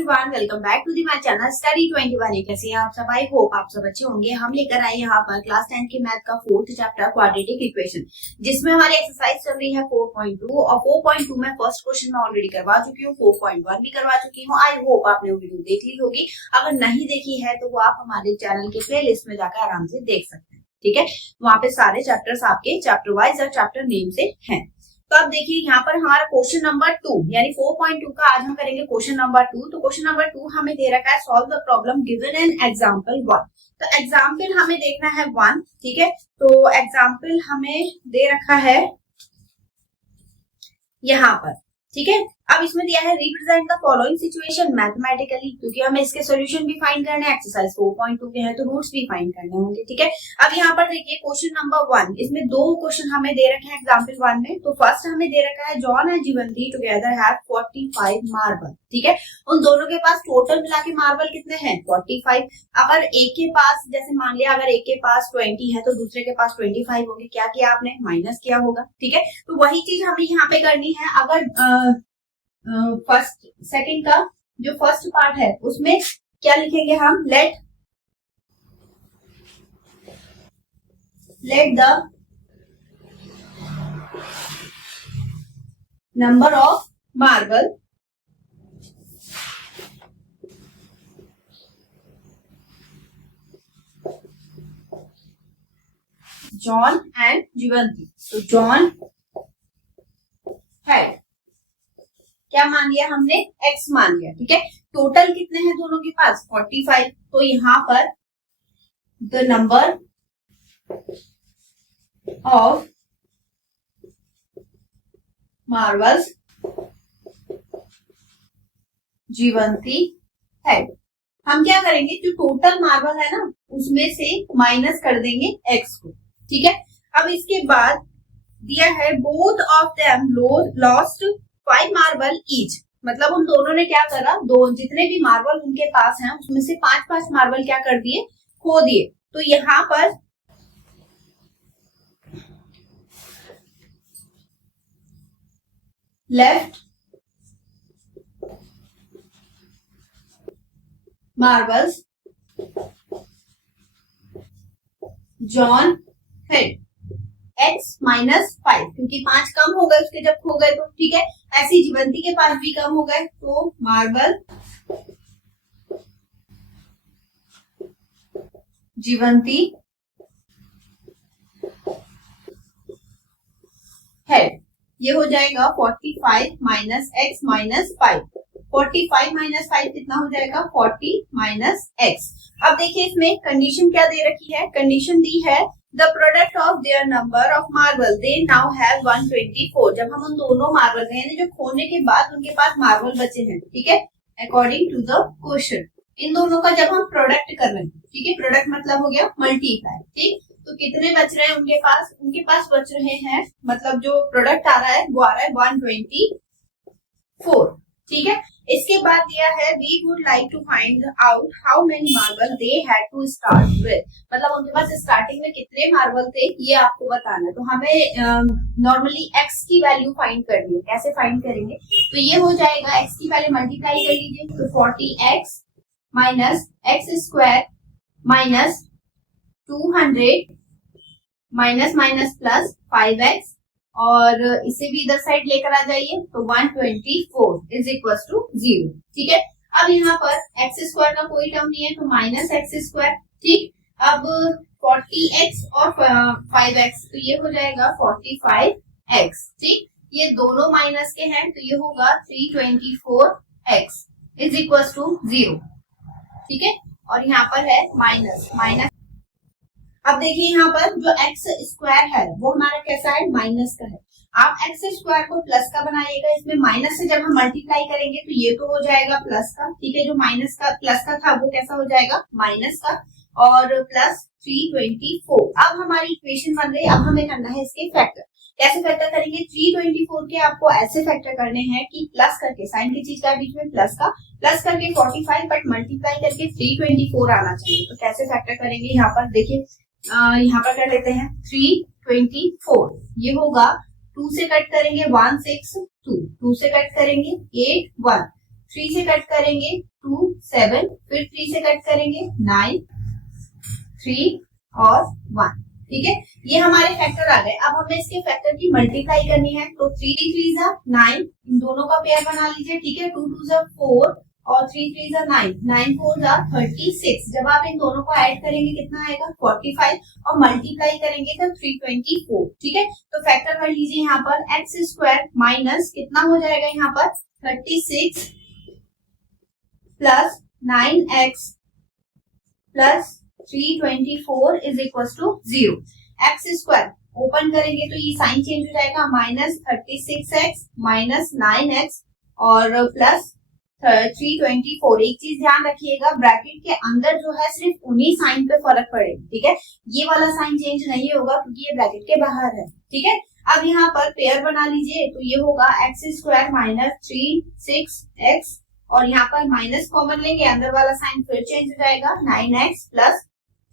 Everyone, welcome back to the my channel study 21। कैसे हैं आप सब? आई होप आप सब अच्छे होंगे। हम लेकर आए यहाँ पर क्लास 10 के मैथ का 4th चैप्टर क्वाड्रेटिक इक्वेशन, जिसमें हमारी एक्सरसाइज चल रही है 4.2 और 4.2 में फर्स्ट क्वेश्चन मैं ऑलरेडी करवा चुकी हूँ, 4.1 भी करवा चुकी हूँ। आई होप आपने वो वीडियो देख ली होगी। अगर नहीं देखी है तो वो आप हमारे चैनल के प्ले लिस्ट में जाकर आराम से देख सकते हैं। ठीक है, वहाँ पे सारे चैप्टर्स आपके चैप्टर वाइज और चैप्टर नेम से हैं। तो अब देखिए यहाँ पर हमारा क्वेश्चन नंबर 2 यानी 4.2 का आज हम करेंगे क्वेश्चन नंबर 2। तो क्वेश्चन नंबर 2 हमें दे रखा है solve the problem given in example 1। तो एग्जांपल हमें देखना है 1। ठीक है, तो एग्जांपल हमें दे रखा है यहाँ पर। ठीक है, अब इसमें दिया है represent the following situation mathematically, क्योंकि हमें इसके सॉल्यूशन भी फाइंड करने हैं। एक्सरसाइज 4.2 के हैं तो रूट्स भी फाइंड करने होंगे। ठीक है, अब यहाँ पर देखिए क्वेश्चन नंबर 1, इसमें दो क्वेश्चन हमें दे रखे हैं एग्जांपल 1 में। तो फर्स्ट हमें दे रखा है John and Jeevanti together have 45 marble. ठीक है, उन दोनों के पास टोटल मिला के मार्बल कितने हैं? 45। अगर एक के पास, जैसे मान लिया अगर एक के पास 20 है तो दूसरे के पास 25 होंगे। क्या किया आपने? माइनस किया होगा। ठीक है, तो वही चीज हमें यहाँ पे करनी है। अगर फर्स्ट सेकंड का जो फर्स्ट पार्ट है उसमें क्या लिखेंगे हम? Let the number of marble John and Jeevanti. तो जॉन हैड क्या मान लिया हमने? x मान लिया। ठीक है, टोटल कितने हैं दोनों के पास? 45। तो यहां पर द नंबर ऑफ मार्बल्स जीवंती है। हम क्या करेंगे? जो टोटल मार्बल है ना उसमें से माइनस कर देंगे x को। ठीक है, अब इसके बाद दिया है both of them lost 5 marble each. मतलब उन दोनों ने क्या करा? जितने भी मार्बल उनके पास हैं उसमें से 5-5 मार्बल क्या कर दिए? खो दिए। तो यहां पर left marbles John head x -5, क्योंकि 5 कम हो गए उसके जब खो गए तो। ठीक है, ऐसी जीवंती के पास भी कम हो गए तो मार्बल जीवंती हेड, ये हो जाएगा 45 माइनस x माइनस 5। 45 माइनस 5 कितना हो जाएगा? 40 माइनस x। अब देखिए इसमें कंडीशन क्या दे रखी है? कंडीशन दी है the product of their number of marble they now have 124। जब हम उन दोनों मार्बल यानी जो खोने के बाद उनके पास मार्बल बचे हैं, ठीक है, अकॉर्डिंग टू द क्वेश्चन, इन दोनों का जब हम प्रोडक्ट कर रहे हैं, ठीक है, प्रोडक्ट मतलब हो गया मल्टीप्लाई। ठीक, तो कितने बच रहे हैं उनके पास? उनके पास बच रहे हैं, मतलब जो प्रोडक्ट आ रहा है वो आ रहा है 124। ठीक है, इसके बाद दिया है we would like to find out how many marble they had to start with. मतलब उनके पास स्टार्टिंग में कितने मार्बल थे ये आपको बताना है। तो हमें नॉर्मली x की वैल्यू फाइंड करनी है। कैसे फाइंड करेंगे? तो ये हो जाएगा x की वैल्यू मल्टीप्लाई कर लीजिए। तो 40x minus x square minus 200 minus minus plus 5x, और इसे भी इधर साइड लेकर आ जाइए। तो 124 इज इक्वल टू 0। ठीक है, अब यहाँ पर एक्स स्क्वायर का कोई टर्म नहीं है तो माइनस एक्स स्क्वायर। ठीक, अब 40x और 5x, तो ये हो जाएगा 45x। ठीक, ये दोनों माइनस के हैं तो ये होगा 324x इज इक्वल टू 0। ठीक है, और यहाँ पर है माइनस माइनस। अब देखिए यहाँ पर जो एक्स स्क्वायर है वो हमारा कैसा है? माइनस का है। आप एक्स स्क्वायर को प्लस का बनाइएगा। इसमें माइनस से जब हम मल्टीप्लाई करेंगे तो ये तो हो जाएगा प्लस का। ठीक है, जो माइनस का प्लस का था वो कैसा हो जाएगा? माइनस का, और प्लस 324। अब हमारी इक्वेशन बन गई। अब हमें करना है इसके फैक्टर। कैसे फैक्टर करेंगे? 324 के आपको ऐसे फैक्टर करने हैं कि प्लस करके, साइन की चीज का बीच में प्लस का, प्लस करके 45 बट मल्टीप्लाई करके 324 आना चाहिए। तो कैसे फैक्टर करेंगे? यहाँ पर देखिए, यहाँ पर कर लेते हैं 324। ये होगा 2 से कट करेंगे 1 6 2, 2 से कट करेंगे 8 1, 3 से कट करेंगे 2 7, फिर 3 से कट करेंगे 9 3 और 1। ठीक है, ये हमारे फैक्टर आ गए। अब हमें इसके फैक्टर की मल्टीप्लाई करनी है, तो 3 3 जा 9, इन दोनों का पेयर बना लीजिए। ठीक है, 2 2 जा 4 और 3 3 जा 9, 9 4 जा 36। जब आप इन दोनों को ऐड करेंगे कितना आएगा 45 और मल्टीप्लाई करेंगे तो 324। ठीक है, तो फैक्टर कर लीजिए यहाँ पर एक्स स्क्वायर माइनस कितना हो जाएगा यहाँ पर 36 plus 9x plus 324 is equal to 0। X square open करेंगे तो ये साइन चेंज हो जाएगा, माइनस 36x माइनस 9x और प्लस 324। एक चीज ध्यान रखिएगा, ब्रैकेट के अंदर जो है सिर्फ उन्हीं साइन पे फर्क पड़ेगा। ठीक है, ये वाला साइन चेंज नहीं होगा क्योंकि ये ब्रैकेट के बाहर है। ठीक है, अब यहाँ पर पेयर बना लीजिए, तो ये होगा एक्स स्क्वायर माइनस 36x और यहाँ पर माइनस कॉमन लेंगे, अंदर वाला साइन फिर चेंज हो जाएगा, 9x plus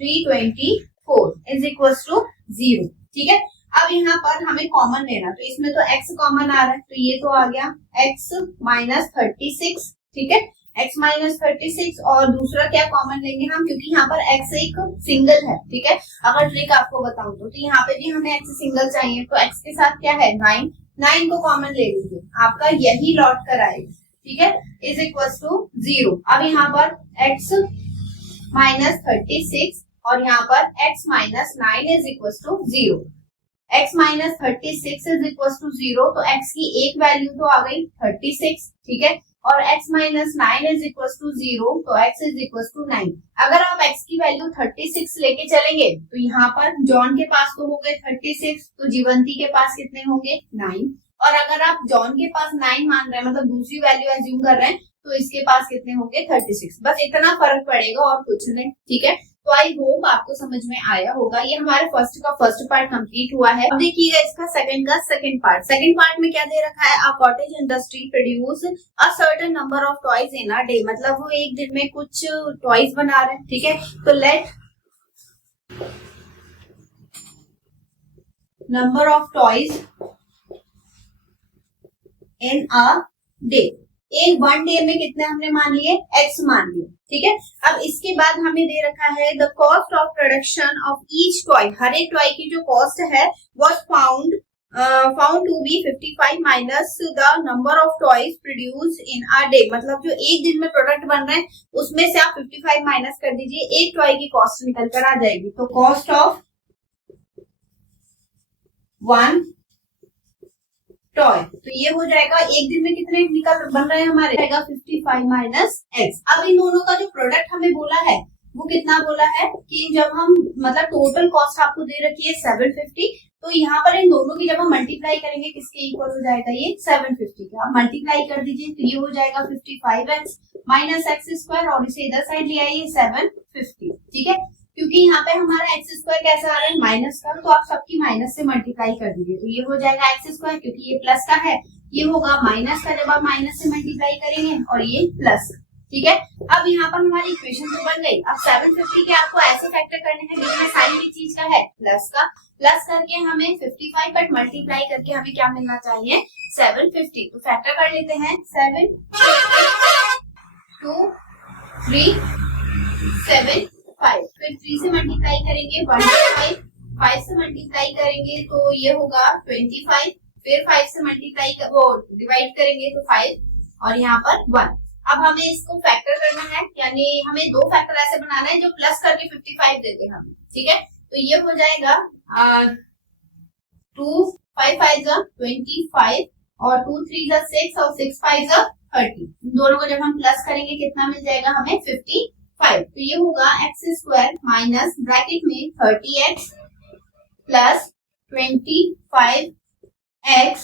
324 is equal to 0। ठीक है, अब यहाँ पर हमें कॉमन लेना, तो इसमें तो x कॉमन आ रहा है, तो ये तो आ गया x माइनस 36। ठीक है, x माइनस 36 और दूसरा क्या कॉमन लेंगे हम, क्योंकि यहाँ पर x एक सिंगल है। ठीक है, अगर ट्रिक आपको बताऊं तो यहाँ पे भी हमें x सिंगल चाहिए, तो x के साथ क्या है 9, 9 को कॉमन ले लीजिए, आपका यही लौट कर आएगा। ठीक है, इज इक्वल टू 0। अब यहाँ पर x माइनस 36 और यहाँ पर x minus 9 is equal to 0। x minus 36 is equal to 0, तो x की एक वैल्यू तो आ गई 36। ठीक है, और x minus 9 is equal to 0, तो x इज इक्वल टू 9। अगर आप x की वैल्यू 36 लेके चलेंगे तो यहाँ पर जॉन के पास तो हो गए 36, तो जीवंती के पास कितने होंगे 9। और अगर आप जॉन के पास 9 मान रहे हैं, मतलब दूसरी वैल्यू एज्यूम कर रहे हैं, तो इसके पास कितने होंगे 36। बस इतना फर्क पड़ेगा और कुछ नहीं। ठीक है, तो आई होप आपको समझ में आया होगा। ये हमारे फर्स्ट का फर्स्ट पार्ट कंप्लीट हुआ है। अब देखिएगा इसका सेकंड का सेकंड पार्ट। सेकंड पार्ट में क्या दे रखा है, a cottage industry produce a certain number of toys in a day, मतलब वो एक दिन में कुछ टॉयज बना रहे हैं। ठीक है, तो let number of toys in a day, एक वन डे में कितने हमने मान लिए x मान लिए। ठीक है, अब इसके बाद हमें दे रखा है the cost of production of each toy, हर एक टॉय की जो कॉस्ट है was found to be 55 minus the number of toys produce in a day, मतलब जो एक दिन में प्रोडक्ट बन रहे हैं उसमें से आप 55 माइनस कर दीजिए, एक टॉय की कॉस्ट निकल कर आ जाएगी। तो कॉस्ट ऑफ वन टॉय, तो ये हो जाएगा एक दिन में कितने निकल बन रहे हैं हमारे, जाएगा 55 माइनस x। अब इन दोनों का जो प्रोडक्ट हमें बोला है वो कितना बोला है कि जब हम मतलब टोटल कॉस्ट आपको दे रखी है 750, तो यहाँ पर इन दोनों की जब हम मल्टीप्लाई करेंगे किसके इक्वल हो जाएगा ये 750 का, आप मल्टीप्लाई कर दीजिए, तो ये हो जाएगा 55x माइनस एक्स स्क्वायर और इसे इधर साइड ले आइए 750। ठीक है, क्योंकि यहाँ पे हमारा एक्स स्क्वायर कैसा आ रहा है माइनस का, तो आप सबकी माइनस से मल्टीप्लाई कर दीजिए, तो ये हो जाएगा एक्स स्क्वायर, क्योंकि ये प्लस का है, ये होगा माइनस का जब आप माइनस से मल्टीप्लाई करेंगे, और ये प्लस। ठीक है, अब यहाँ पर हमारी इक्वेशन तो बन गई। अब 750 के आपको ऐसे फैक्टर करने हैं जिसमें साइन की चीज का है प्लस का, प्लस करके हमें 55 बट मल्टीप्लाई करके हमें क्या मिलना चाहिए 750। तो फैक्टर कर लेते हैं 7 2 3 7 5, फिर 3 से मल्टीप्लाई करेंगे 1 5 से मल्टीप्लाई करेंगे तो ये होगा 25, फिर 5 से मल्टीप्लाई वो डिवाइड करेंगे तो 5 और यहाँ पर 1। अब हमें इसको फैक्टर करना है, यानी हमें दो फैक्टर ऐसे बनाना है जो प्लस करके 55 देते हैं हमें। ठीक है, तो ये हो जाएगा 2 5 5 25 और 2 3 6 और 6 5 30। दोनों को जब हम प्लस करेंगे कितना मिल जाएगा हमें 55। तो ये होगा एक्स स्क्वायर माइनस ब्रैकेट में 30x प्लस 25x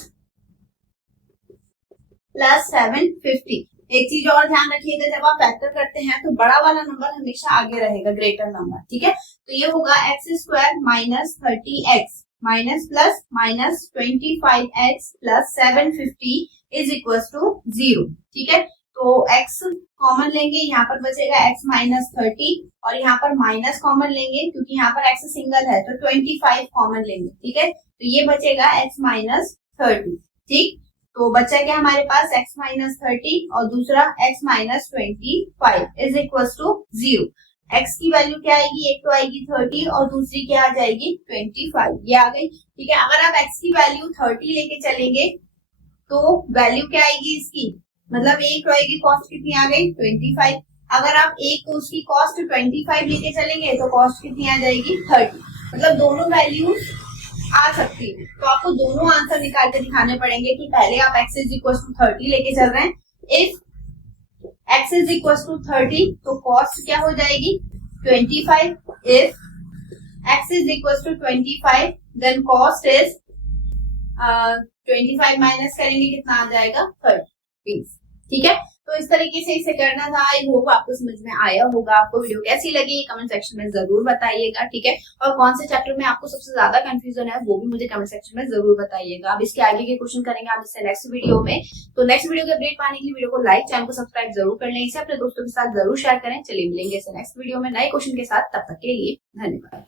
प्लस 750। एक चीज और ध्यान रखिएगा, जब आप फैक्टर करते हैं तो बड़ा वाला नंबर हमेशा आगे रहेगा, ग्रेटर नंबर। ठीक है, तो ये होगा x square minus 30x minus plus minus 25x plus 750 is equal to 0। ठीक है, तो x कॉमन लेंगे, यहाँ पर बचेगा x माइनस 30 और यहाँ पर माइनस कॉमन लेंगे क्योंकि यहाँ पर x सिंगल है तो 25 कॉमन लेंगे। ठीक है, तो ये बचेगा x माइनस 30। ठीक, तो बच्चा क्या हमारे पास x माइनस 30 और दूसरा x minus 25 is equal to 0। x की वैल्यू क्या आएगी, एक तो आएगी 30 और दूसरी क्या आ जाएगी 25, ये आ गई। ठीक है, अगर आप x की वैल्यू 30 लेके चलेंगे तो वैल्यू क्या आएगी इसकी, मतलब एक रहेगी, कॉस्ट कितनी आ गई 25। अगर आप एक को उसकी कॉस्ट 25 लेके चलेंगे तो कॉस्ट कितनी आ जाएगी 30, मतलब दोनों वैल्यूज आ सकती है। तो आपको दोनों आंसर निकाल के दिखाने पड़ेंगे कि पहले आप x इज इक्वल टू 30 लेके चल रहे हैं, if x is equal to 30 तो कॉस्ट क्या हो जाएगी 25, if x is equal to 25 then cost is 25 minus करेंगे कितना आ जाएगा 30। ठीक है, तो इस तरीके से इसे करना था। आई होप आपको समझ में आया होगा। आपको वीडियो कैसी लगी कमेंट सेक्शन में जरूर बताइएगा। ठीक है, और कौन से चैप्टर में आपको सबसे ज्यादा कंफ्यूजन है वो भी मुझे कमेंट सेक्शन में जरूर बताइएगा। अब इसके आगे के क्वेश्चन करेंगे आप इससे नेक्स्ट वीडियो में। तो नेक्स्ट वीडियो के अपडेट पाने के लिए वीडियो को लाइक, चैनल को सब्सक्राइब जरूर कर लें, इसे अपने दोस्तों के साथ जरूर शेयर करें। चलिए मिलेंगे इसे नेक्स्ट वीडियो में नए क्वेश्चन के साथ, तब तक के लिए धन्यवाद।